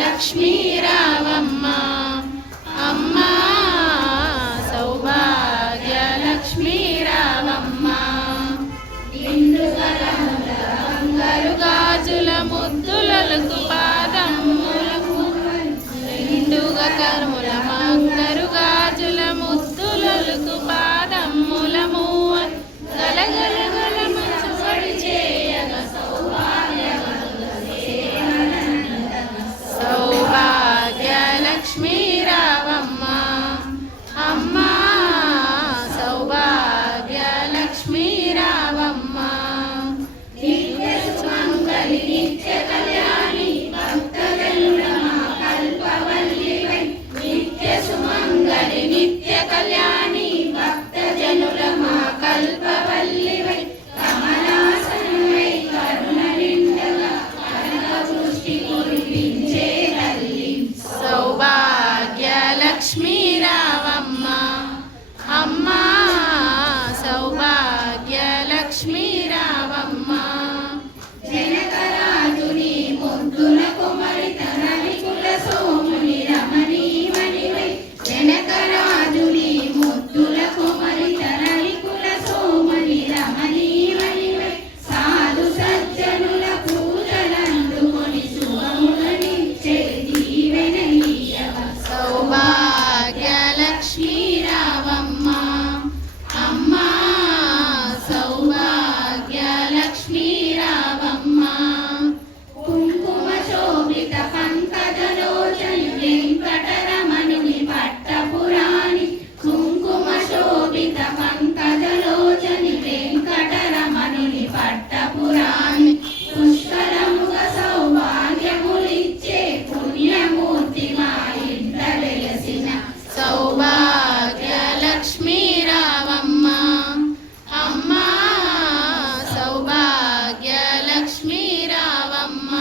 లక్ష్మీ రావమ్మ అమ్మ సౌభాగ్య లక్ష్మీ రావమ్మ బంగారు గాజుల ముద్దులకు పాదములకు నిండుగా కర్ముల బంగారు గాజుల ముద్దులకు పాదములము గలగల మంచుబడి చేయగా సౌభాగ్య లక్ష్మీ రావమ్మ అమ్మ సౌభాగ్య లక్ష్మీ రావమ్మ నిత్య సుమంగళి నిత్య కళ్యాణి భక్తజనుల కల్పవల్లివై నిత్య సుమంగళి నిత్య కళ్యాణి భక్తజనుల కల్పవల్లివై కమలాసనమై కరుణ నిండగా కనక వృష్టి కురిపించే తల్లి సౌభాగ్య లక్ష్మీ రావమ్మ అమ్మ సౌభాగ్య లక్ష్మీ రావమ్మ జనకరాజుని ముద్దుల కుమరి తనని కుల సోముని రమణీమణివై జనకరాజుని ముద్దుల కుమరి తనని కుల సోముని రమణీమణివై సాధు సజ్జనుల పూజలందుకొని శుభములనిచ్చే దీవెనలీయవ సౌభాగ్య లక్ష్మీ రావమ్మ అమ్మ సౌభాగ్య లక్ష్మీ రావమ్మ కుంకుమ శోభిత పంకజలోచని వెంకటరమణుని పట్టపురాణి కుంకుమ శోభిత పంకజలోచని వెంకటరమణుని పట్టపురాణి పుష్కరముగ సౌభాగ్యములిచ్చే పుణ్యమూర్తి మా ఇంట వెలసిన సౌభాగ్య లక్ష్మీ రావమ్మ అమ్మ సౌభాగ్య లక్ష్మీ రావమ్మ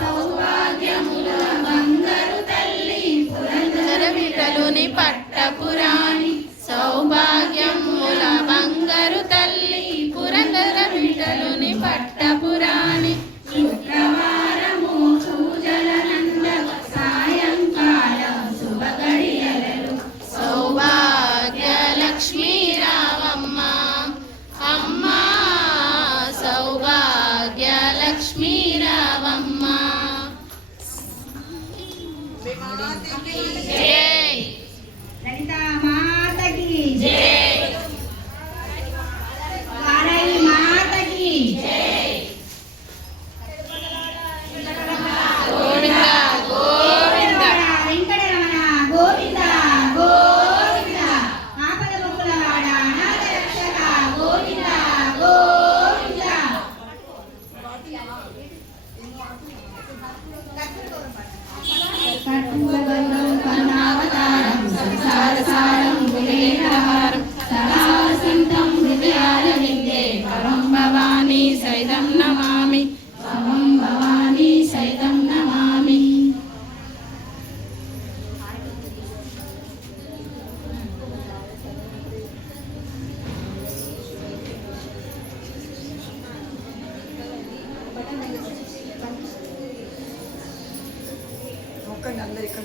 సౌభాగ్యముల బంగారు తల్లి పురందర విఠలుని పట్టపురాణి సౌభాగ్యముల బంగారు తల్లి పురందర విఠలుని పట్టపురాణి శుక్రవారము పూజల నందక సాయంకాలం శుభగడియలలు సౌభాగ్య లక్ష్మీ రావమ్మ అమ్మ సౌభాగ్య లక్ష్మీ రావమ్మ జై లలితా మాతకి జై వారాయి మాతకి గోవింద గోవింద వెంకటరమణ గోవింద గోవింద ఆపద ముక్కులవాడ అనాథ రక్షక గోవింద గోవింద కర్పూరగంధం కరుణావతారం సంసారసారం గుణేంద్రహారం సదా వసంతం హృదయాల విందే పరం భవానీ సైతం నమామి పరం భవానీ సైతం నమామి ఒక్క అందరు ఇక్కడ